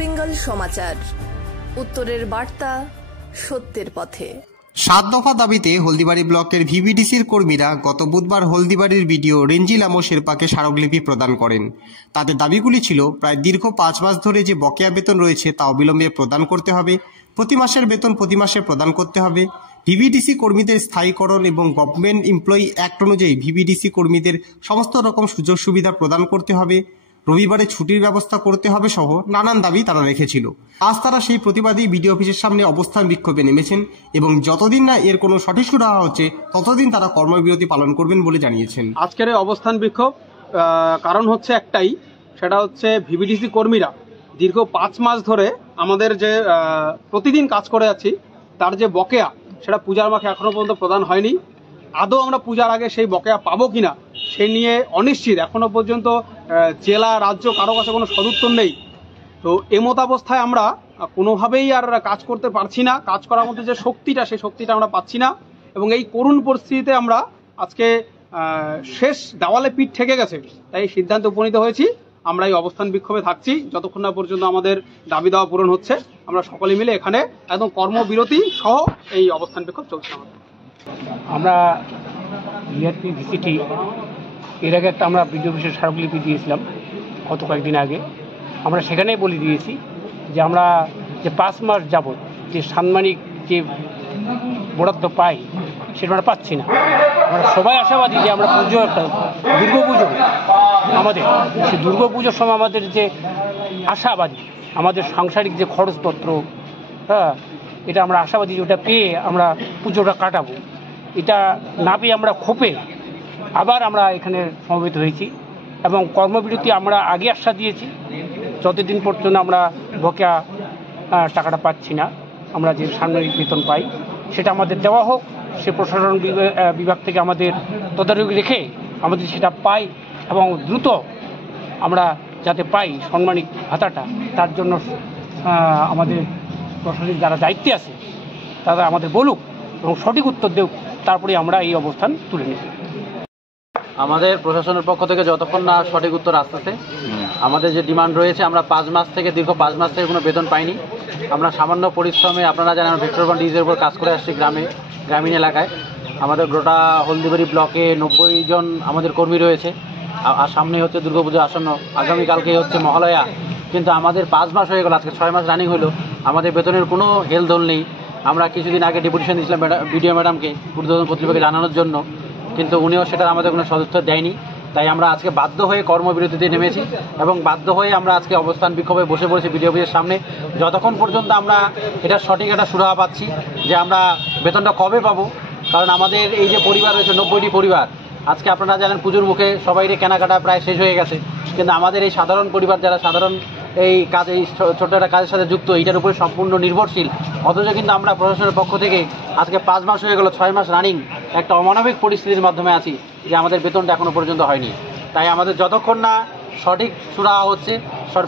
বেঙ্গল সমাচার, উত্তরের বার্তা, সত্যের পথে। 7 দফা দাবিতে হলদিবাড়ি ব্লকের ভিভিডিসির কর্মীরা গত বুধবার হলদিবাড়ির বিডিও রেঞ্জিলামো শেরপাকে স্মারকলিপি প্রদান করেন। তাদের দাবিগুলি ছিল প্রায় দীর্ঘ 5 মাস ধরে যে বকেয়া বেতন রয়েছে তা অবিলম্বে প্রদান করতে হবে, প্রতি মাসের বেতন প্রতি মাসে প্রদান করতে হবে, ভিভিডিসি কর্মীদের স্থায়ীকরণ এবং গভর্নমেন্ট এমপ্লয়ি অ্যাক্ট অনুযায়ী ভিভিডিসি কর্মীদের সমস্ত রকম সুযোগ সুবিধা প্রদান করতে হবে, রবিবারে ছুটির ব্যবস্থা করতে হবে সহ নানান দাবি তারা রেখেছিল। আজ তারা সেই প্রতিবাদী বিডিও অফিসের সামনে অবস্থান বিক্ষোভে নেমেছেন এবং যতদিন না এর কোনো সঠিক সুরাহা হচ্ছে ততদিন তারা কর্মবিরতি পালন করবেন বলে জানিয়েছেন। আজকের এই অবস্থান বিক্ষোভ কারণ হচ্ছে একটাই, সেটা হচ্ছে ভিভিডিসি কর্মীরা দীর্ঘ 5 মাস ধরে আমাদের যে প্রতিদিন কাজ করে যাচ্ছি তার যে বকেয়া সেটা পূজার মাসে এখনো পর্যন্ত প্রদান হয়নি। আদৌ আমরা পূজার আগে সেই বকেয়া পাবো কিনা সে নিয়ে অনিশ্চিত। এখনো পর্যন্ত জেলা রাজ্য কারো কাছে কোনো সদুত্তর নেই। তো এমতাবস্থায় আমরা কোনোভাবেই আর কাজ করতে পারছি না। কাজ করার মধ্যে যে শক্তিটা, সেই শক্তিটা আমরা পাচ্ছি না এবং এই করুণ পরিস্থিতিতে আমরা আজকে শেষ দেওয়ালে পিঠ ঠেকে গেছে, তাই সিদ্ধান্তে উপনীত হয়েছি আমরা এই অবস্থান বিক্ষোভে থাকছি যতক্ষণ না পর্যন্ত আমাদের দাবি দাওয়া পূরণ হচ্ছে। আমরা সকলে মিলে এখানে একদম কর্মবিরতি সহ এই অবস্থান বিক্ষোভ চলছে আমাদের। আমরা ইআরপি ভিসিটি এর আগে একটা আমরা বিডিও অফিসের স্মারকলিপি দিয়েছিলাম গত কয়েকদিন আগে। আমরা সেখানেই বলে দিয়েছি যে আমরা যে 5 মাস যাবৎ যে সাম্মানিক যে বরাদ্দ পাই সেটা আমরা পাচ্ছি না। আমরা সবাই আশাবাদী যে আমরা পুজো, একটা দুর্গাপুজো আমাদের, সেই দুর্গাপুজোর সময় আমাদের যে আশাবাদী আমাদের সাংসারিক যে খরচপত্র, এটা আমরা আশাবাদী যে ওটা পেয়ে আমরা পুজোটা কাটাবো। এটা না পেয়ে আমরা ক্ষোভে আবার আমরা এখানে সমবেত হয়েছি এবং কর্মবিরতি আমরা আগে আশ্বাস দিয়েছি যতদিন পর্যন্ত আমরা বকেয়া টাকাটা পাচ্ছি না, আমরা যে সাময়িক বেতন পাই সেটা আমাদের দেওয়া হোক। সে প্রশাসন বিভাগ থেকে আমাদের তদারকি রেখে আমাদের সেটা পাই এবং দ্রুত আমরা যাতে পাই সাম্মানিক ভাতাটা, তার জন্য আমাদের প্রশাসনিক যারা দায়িত্বে আছে তারা আমাদের বলুক এবং সঠিক উত্তর দেব, তারপরে আমরা এই অবস্থান তুলে নিই। আমাদের প্রশাসনের পক্ষ থেকে যতক্ষণ না সঠিক উত্তর আসতেছে, আমাদের যে ডিমান্ড রয়েছে, আমরা 5 মাস থেকে দীর্ঘ 5 মাস থেকে কোনো বেতন পাইনি। আমরা সামান্য পরিশ্রমে, আপনারা জানেন পেট্রোল ডিজেলের উপর কাজ করে আসছি গ্রামীণ এলাকায়। আমাদের গোটা হলদিবাড়ি ব্লকে 90 জন আমাদের কর্মী রয়েছে। আর সামনে হচ্ছে দুর্গাপুজো আসন্ন, আগামীকালকে হচ্ছে মহালয়া, কিন্তু আমাদের 5 মাস হয়ে গেল, আজকে 6 মাস রানিং হলো, আমাদের বেতনের কোনো হেলদোল নেই। আমরা কিছুদিন আগে ডেপুটেশন দিয়েছিলাম বিডিও ম্যাডামকে ঊর্ধ্বতন কর্তৃপক্ষকে জানানোর জন্য, কিন্তু উনিও সেটার আমাদের কোনো সদুত্তর দেয়নি। তাই আমরা আজকে বাধ্য হয়ে কর্মবিরতিতে নেমেছি এবং বাধ্য হয়ে আমরা আজকে অবস্থান বিক্ষোভে বসে পড়েছি বিডিও অফিসের সামনে, যতক্ষণ পর্যন্ত আমরা এটা সঠিক একটা সুরাহা পাচ্ছি যে আমরা বেতনটা কবে পাবো। কারণ আমাদের এই যে পরিবার রয়েছে, 90টি পরিবার, আজকে আপনারা জানেন পুজোর মুখে সবাইরে কেনাকাটা প্রায় শেষ হয়ে গেছে, কিন্তু আমাদের এই সাধারণ পরিবার যারা সাধারণ এই কাজ, এই ছোট্ট একটা কাজের সাথে যুক্ত, এইটার উপরে সম্পূর্ণ নির্ভরশীল। অথচ কিন্তু আমরা প্রশাসনের পক্ষ থেকে আজকে 5 মাস হয়ে গেল, 6 মাস রানিং একটা অমানবিক পরিস্থিতির মাধ্যমে আছি যে আমাদের বেতনটা এখনো পর্যন্ত হয়নি। তাই আমাদের যতক্ষণ না সঠিক সুরাহা হচ্ছে,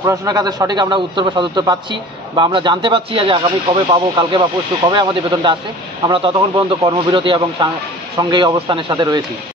প্রশাসনের কাছে সঠিক আমরা উত্তর বা সদুত্তর পাচ্ছি বা আমরা জানতে পারছি যে আগামী কবে পাবো, কালকে বা পরশু কবে আমাদের বেতনটা আসছে, আমরা ততক্ষণ পর্যন্ত কর্মবিরতি এবং সঙ্গে অবস্থানের সাথে রয়েছি।